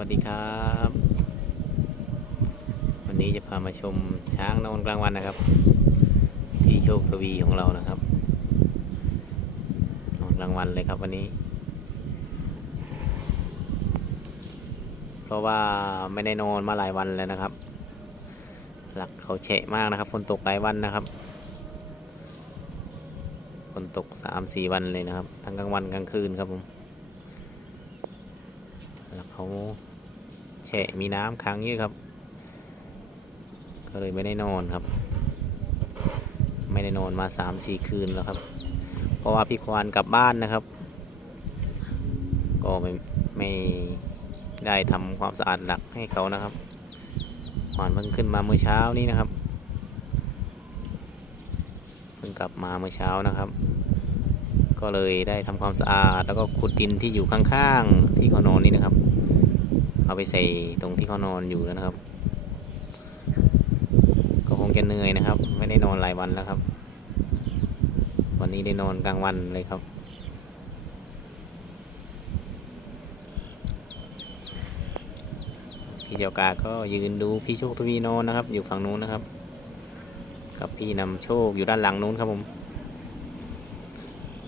วัสดีครับ วันนี้จะพามาชมช้างนอนกลางวันนะครับ ที่โชคทวีของเรานะครับนอนกลางวันเลยครับวันนี้ เพราะว่าไม่ได้นอนมาหลายวันแล้วนะครับ หลักเขาเฉะมากนะครับฝนตกหลายวันนะครับฝนตกสามสี่วันเลยนะครับ ทั้งกลางวันกลางคืนครับผม แล้วเขาแฉะมีน้ำค้างเยอะครับ ก็เลยไม่ได้นอนครับ ไม่ได้นอนมาสามสี่คืนแล้วครับ เพราะว่าพี่ควานกลับบ้านนะครับ ก็ไม่ไม่ได้ทำความสะอาดหลักให้เขานะครับควานเพิ่งขึ้นมาเมื่อเช้านี้นะครับ เพิ่งกลับมาเมื่อเช้านะครับ ก็เลยได้ทำความสะอาด แล้วก็ขุดดินที่อยู่ข้างๆที่เขานอนนี่นะครับ เอาไปใส่ตรงที่เขานอนอยู่แล้วนะครับ ก็คงจะเหนื่อยนะครับ ไม่ได้นอนหลายวันแล้วครับ วันนี้ได้นอนกลางวันเลยครับพี่เจ้ากาก็ยืนดูพี่โชคทวีนอนนะครับ อยู่ฝั่งนู้นนะครับ กับพี่นำโชคอยู่ด้านหลังนู้นครับผม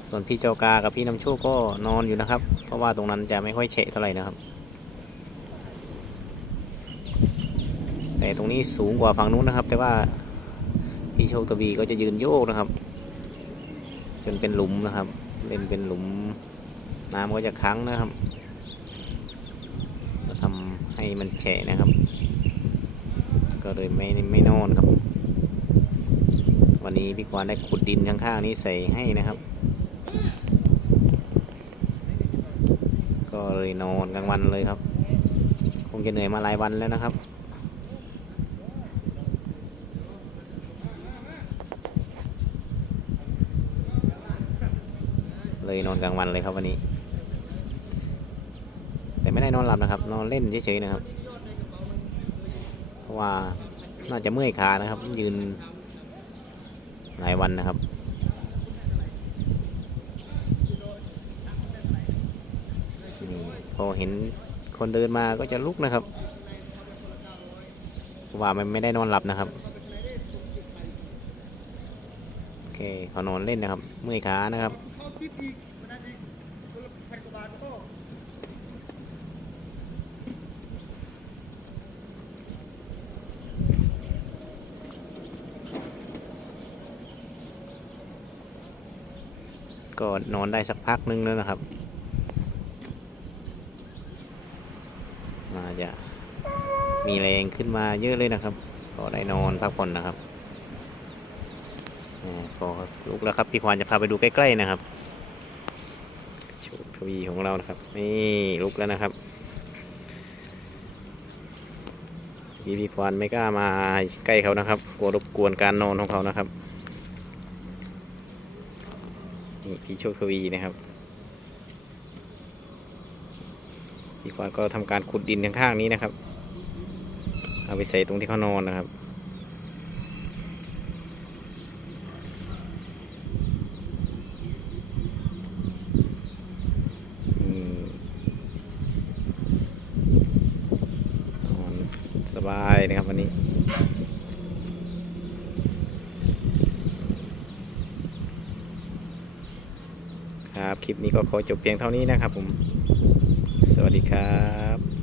ส่วนพี่เจ้ากากับพี่น้ำโชคก็นอนอยู่นะครับ เพราะว่าตรงนั้นจะไม่ค่อยเฉะเท่าไหร่นะครับ แต่ตรงนี้สูงกว่าฝั่งนู้นนะครับ แต่ว่าพี่โชคทวีก็จะยืนโยกนะครับ จนเป็นหลุมนะครับ เล่นเป็นหลุมน้ำก็จะค้างนะครับก็ทำให้มันแฉะนะครับ ก็เลยไม่ไม่นอนครับ วันนี้พี่ควานได้ขุดดินข้างๆนี้ใส่ให้นะครับ ก็เลยนอนกลางวันเลยครับ คงจะเหนื่อยมาหลายวันแล้วนะครับเลยนอนกลางวันเลยครับวันนี้ แต่ไม่ได้นอนหลับนะครับ นอนเล่นเฉยๆนะครับ เพราะว่าน่าจะเมื่อยขานะครับ ยืนหลายวันนะครับ นี่ พอเห็นคนเดินมาก็จะลุกนะครับ ว่ามันไม่ได้นอนหลับนะครับ โอเคเขานอนเล่นนะครับ เมื่อยขานะครับก็นอนได้สักพักนึงแล้วนะครับ น่า จะมีแรงขึ้นมาเยอะเลยนะครับ ก็ได้นอนพักผ่อนนะครับอ่พอลุกแล้วครับพี่ควานจะพาไปดูใกล้ๆนะครับโชคทวีของเรานะครับนี่ลุกแล้วนะครับพี่พี่ควานไม่กล้ามาใกล้เขานะครับกลัวรบกวนการนอนของเขานะครับนี่พี่โชคทวีนะครับ พี่ควานก็ทำการขุดดินข้างๆนี้นะครับ เอาไปใส่ตรงที่เขานอนนะครับนอนสบายนะครับวันนี้ครับ คลิปนี้ก็ขอจบเพียงเท่านี้นะครับผม สวัสดีครับ